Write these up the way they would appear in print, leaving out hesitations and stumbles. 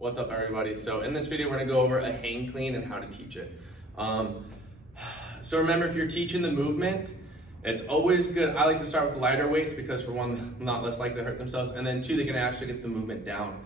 What's up, everybody? So in this video, we're gonna go over a hang clean and how to teach it. So remember, if you're teaching the movement, it's always good. I like to start with the lighter weights because, for one, not less likely to hurt themselves, and then two, they can actually get the movement down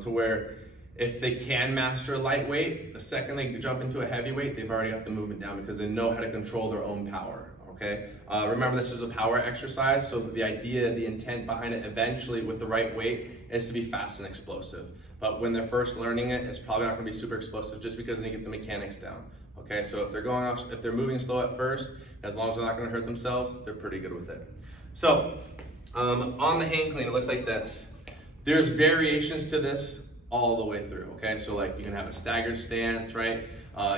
to where if they can master a lightweight, the second they jump into a heavyweight, they've already got the movement down because they know how to control their own power. Okay. Remember, this is a power exercise, so the idea, the intent behind it, eventually with the right weight, is to be fast and explosive. But when they're first learning it, it's probably not going to be super explosive just because they get the mechanics down. Okay, so if they're going off, if they're moving slow at first, as long as they're not going to hurt themselves, they're pretty good with it. So on the hang clean, it looks like this. There's variations to this all the way through. Okay, so like you can have a staggered stance, right?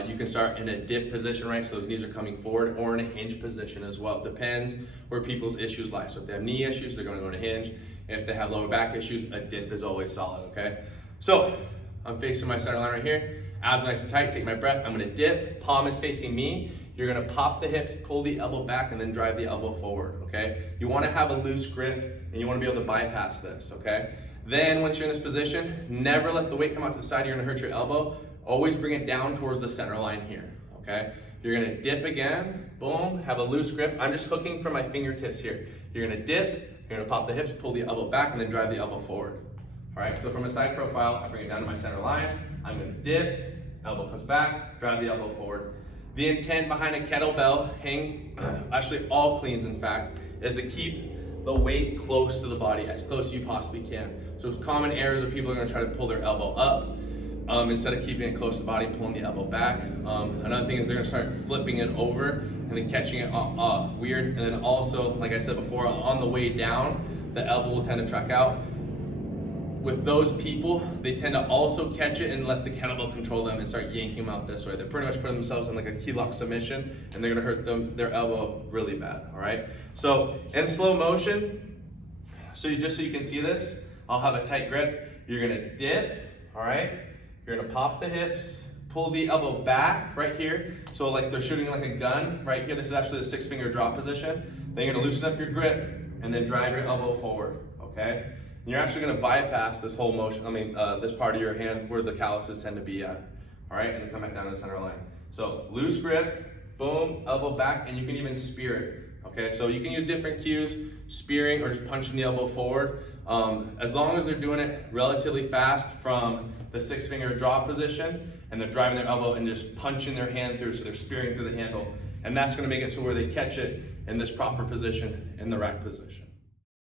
You can start in a dip position, right? So those knees are coming forward, or in a hinge position as well. It depends where people's issues lie. So if they have knee issues, they're going to go to hinge. If they have lower back issues, a dip is always solid. Okay. So I'm facing my center line right here. Abs nice and tight. Take my breath. I'm going to dip. Palm is facing me. You're going to pop the hips, pull the elbow back, and then drive the elbow forward. Okay. You want to have a loose grip, and you want to be able to bypass this. Okay. Then once you're in this position, never let the weight come out to the side. You're going to hurt your elbow. Always bring it down towards the center line here. Okay. You're going to dip again. Boom. Have a loose grip. I'm just hooking from my fingertips here. You're going to dip. You're going to pop the hips, pull the elbow back, and then drive the elbow forward. All right, so from a side profile, I bring it down to my center line. I'm going to dip, elbow comes back, drive the elbow forward. The intent behind a kettlebell hang, actually all cleans in fact, is to keep the weight close to the body, as close as you possibly can. So common errors are people are going to try to pull their elbow up instead of keeping it close to the body, pulling the elbow back. Another thing is they're going to start flipping it over and then catching it weird. And then also, like I said before, on the way down, the elbow will tend to track out. With those people, they tend to also catch it and let the kettlebell control them and start yanking them out this way. They're pretty much putting themselves in like a key lock submission, and they're gonna hurt their elbow really bad, all right? So in slow motion, just so you can see this, I'll have a tight grip. You're gonna dip, all right? You're gonna pop the hips, pull the elbow back right here. So like they're shooting like a gun right here. This is actually the 6-finger drop position. Then you're gonna loosen up your grip and then drive your elbow forward, okay? You're actually going to bypass this whole motion, this part of your hand where the calluses tend to be at, all right? And then come back down to the center line. So loose grip, boom, elbow back, and you can even spear it, okay? So you can use different cues, spearing or just punching the elbow forward. As long as they're doing it relatively fast from the 6-finger draw position, and they're driving their elbow and just punching their hand through, so they're spearing through the handle. And that's going to make it so where they catch it in this proper position, in the rack position.